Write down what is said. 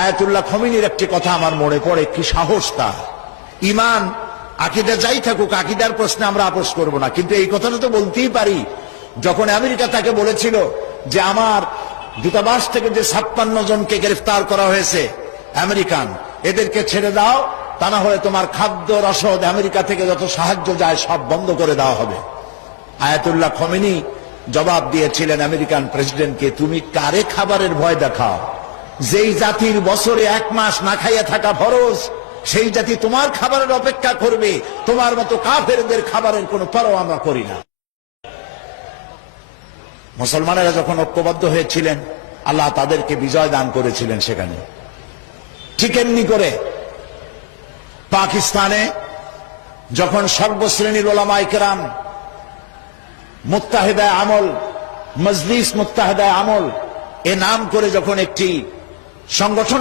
Ayatollah খমিনীর একটি কথা আমার মনে পড়ে, কি সাহস তার। ইমান আকীদা যাই থাকুক, আকীদার প্রশ্নে আমরা আপোষ করব না, কিন্তু এই কথাটা তো বলতেই পারি। যখন আমেরিকা তাকে বলেছিল যে আমার দূতাবাস থেকে যে 56 জনকে গ্রেফতার করা হয়েছে আমেরিকান, এদেরকে ছেড়ে দাও, তা না হলে তোমার খাদ্য রসদ আমেরিকা থেকে যত সাহায্য যায় সব বন্ধ করে দেওয়া হবে। আয়াতুল্লাহ খমিনী জবাব দিয়েছিলেন আমেরিকান প্রেসিডেন্টকে, তুমি কারে খাবারের ভয় দেখাও? যেই জাতির বছরে 1 মাস না খাইয়া থাকা ফরজ, সেই জাতি তোমার খাবারের অপেক্ষা করবে। তোমার মতো কাফেরদের খাবারের কোনো পরোয়া আমরা করি না। মুসলমানেরা যখন ঐক্যবদ্ধ হয়েছিলেন, আল্লাহ তাদেরকে বিজয় দান করেছিলেন। সেখানে ঠিক এমনি করে পাকিস্তানে যখন সর্বশ্রেণীর উলামায়ে কেরাম মুত্তাহিদায়ে আমল, মজলিস মুত্তাহিদায়ে আমল এ নাম করে যখন একটি সংগঠন